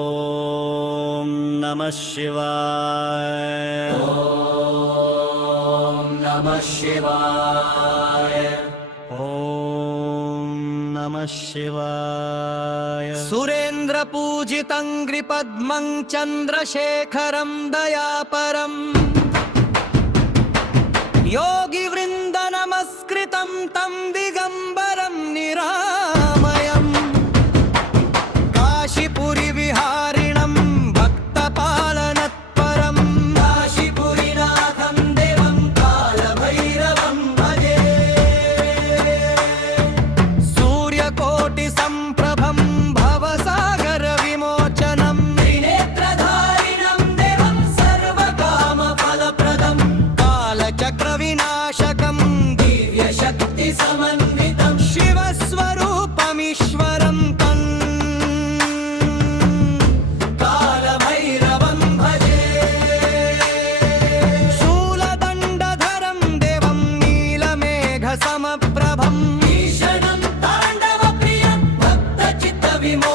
ఓం నమః శివాయ. ఓం నమః శివాయ. ఓం నమః శివాయ. సురేంద్ర పూజితం గ్రిపద్మం చంద్రశేఖరం దయాపరం యోగి వృంద నమస్కృతం తం దిగంబరం నిరామయం కాశీపురి విహారిణం భక్తపాలనత్పరం కాశీపురినాథం దేవం కాలభైరవం భజే సూర్యకోటి సంప్రభం భవసాగర విమోచనం త్రినేత్రధారిణం దేవం సర్వకామఫలప్రదం కాలచక్ర వినాశకం దివ్య శక్తి సమన్వితం శివస్వరూపమీశ్వరం తం కాలభైరవం భజే శూలదండధరం దేవం నీలమేఘ సమప్రభం భీషణం తాండవ ప్రియం భక్త చిత్త విమో